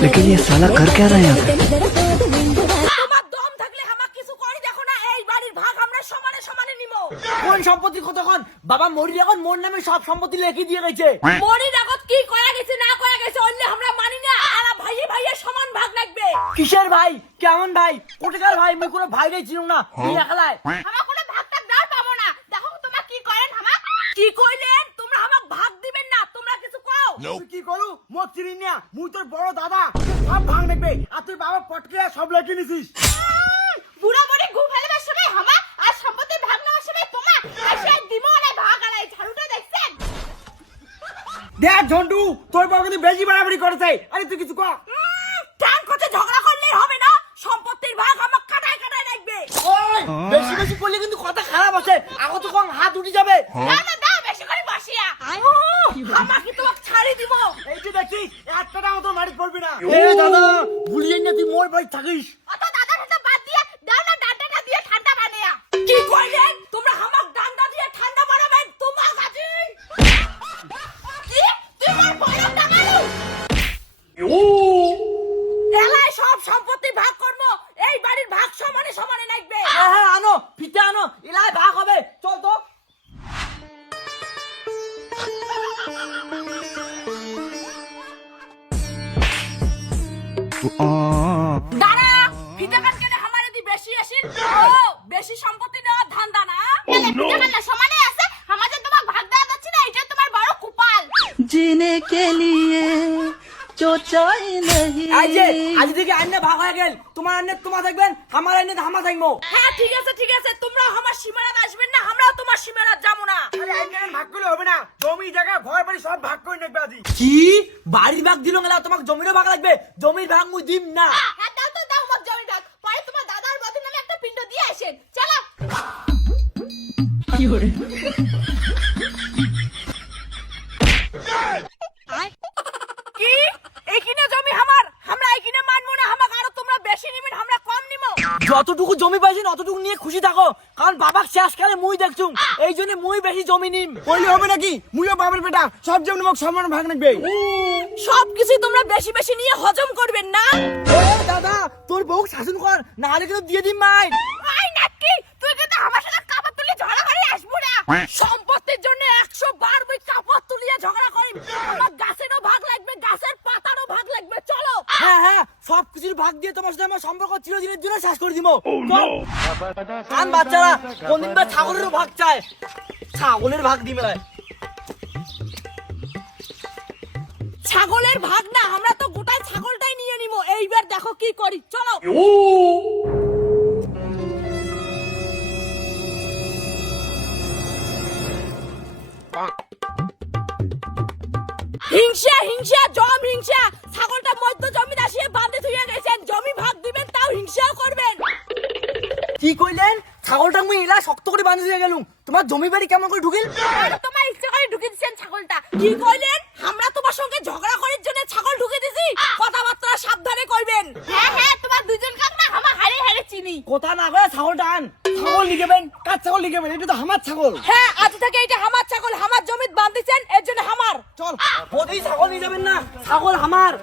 लेकिन ये साला कर क्या रहा है यहाँ पे তোমার দম থাকলে আমার কিছু করি দেখো না এই বাড়ির ভাগ আমরা সমানে সমানে নিব কোন সম্পত্তি কতক্ষণ বাবা মরি এখন মোর নামে সব সম্পত্তি লিখে দিয়ে গেছে মরির আগত কি করা গেছে না করা গেছে অন্য আমরা মানি না আর ভাইয়ে ভাইয়ে সমান ভাগ লাগবে কিসের ভাই কেমন ভাই কোটেকার ভাই মুই কোনো ভাই রে চিনুম না তুই একলাই তুই কি করু? মোর চিনি না মুই তোর বড় দাদা। সব ভাঙ দেখবে। আর তুই বাবা পটকে সব লেখে নিছিস। বুড়া মরে গু ফেলবার সময় হামা। আর সম্পত্তি ভাগ নেওয়ার সময় তোমা। এসে দিমো না ভাগ আলাই ঝাড়ুটা দেখছেন? দেখ ঝন্টু তোর বাবা কিন্তু বেশি বাড়াবাড়ি করেছে। আরে তুই কিছু কর টান করতে ঝগড়া করলে হবে না। সম্পত্তির ভাগ আমাক কাটায় কাটায় লাগবে ওই বেশি বেশি করলে কিন্তু কথা খারাপ আছে। আগত কম হাত উঠে যাবে। না না দাও বেশি করে বসিয়া আমাকে দিব। এই যে দেখছিস একটা মতো মারি পড়বি না। এ দাদা ভুলিয়ে না তুই মোর বাড়ি থাকিস। অত দাদা দাদা বাদ দিয়ে দাও না ডান্ডাটা দিয়ে ঠান্ডা বানিয়া। কি কইলেন তোমরা আমাক ডান্ডা দিয়ে ঠান্ডা বানাবেন তোমার কাছে? কি? তোমার বড় টাকালু এলাই সব সম্পত্তি ভাগ করব। এই বাড়ির ভাগ সমানে সমানে লাগবে। হ্যাঁ হ্যাঁ আনো ফিতে আনো এলাই ভাগ হবে। চল তো। দাঁড়া ফিতা কাট কেটে হামারে দি বেশি আসিল? ও বেশি সম্পত্তি নেওয়ার ধান্দা না? ফিতা কাট সমানে আছে? আমাদের তোমার ভাগ দেওয়া যাচ্ছে না এটা তোমার বড় কুপাল। জিনে কে লিয়ে ভাগ জমি জায়গা ঘর বাড়ি সব ভাগ করে কি? বাড়ির ভাগ দিলো গেলা তোমাকে জমিরও ভাগ লাগবে। জমির ভাগ মুই দিম না। হ্যাঁ একটা দিয়ে কি করে যতটুকু জমি পাইছেন অতটুকু নিয়ে খুশি থাকো। কারণ বাবা শেষ কালে মুই দেখছুম। এই জন্য মুই বেশি জমি নিম। কইলে হবে নাকি? মুইও বাবার বেটা। সব জমি মোক সমান ভাগ নেবে সব কিছু তোমরা বেশি বেশি নিয়ে হজম করবেন না? দাদা তোর বউ শাসন কর না হলে কিন্তু দিয়ে দিম মাই। আই নাকি? তুই কিন্তু আমার সাথে কাপড় তুলে ঝগড়া করে আসব না সম্পত্তির জন্য একশো বার বই কাপড় তুলিয়ে ঝগড়া করি আমার গাছেরও ভাগ লাগবে গাছের পাতারও ভাগ লাগবে চলো। হ্যাঁ হ্যাঁ সব কিছুর ভাগ দিয়ে তোমার সাথে আমার সম্পর্ক চিরদিনের জন্য শেষ করে দিব। কান বাচ্চারা কোনদিন বা ছাগলেরও ভাগ চায়। ছাগলের ভাগ দিবে না। ছাগলের ভাগ না আমরা তো গোটাই ছাগলটাই নিয়ে নিব। এইবার দেখো কি করি চলো। হিংসা ছাগলটা মুই এলা শক্ত করে বাঁধি দিয়ে গেলুম। তোমার জমি বাড়ি কেমন করে ঢুকিল? তোমার ইচ্ছে করে ঢুকে দিচ্ছেন ছাগলটা। কি কইলেন? আমরা তোমার সঙ্গে ঝগড়া করার জন্য ছাগল ঢুকে দিছি কথাবার্তা সাবধানে কইবেন। হ্যাঁ হ্যাঁ তোমার দুজন কাক না আমার হারে হারে চিনি। কথা না কয়ে ছাগলটা আন। ছাগল লিখেবেন কার ছাগল লিখেবেন? এটা তো আমার ছাগল। হ্যাঁ আজ থেকে এটা আমার ছাগল আমার জমিত বাঁধিছেন এর জন্য আমার। চল বদি ছাগল নিয়ে যাবেন না ছাগল আমার।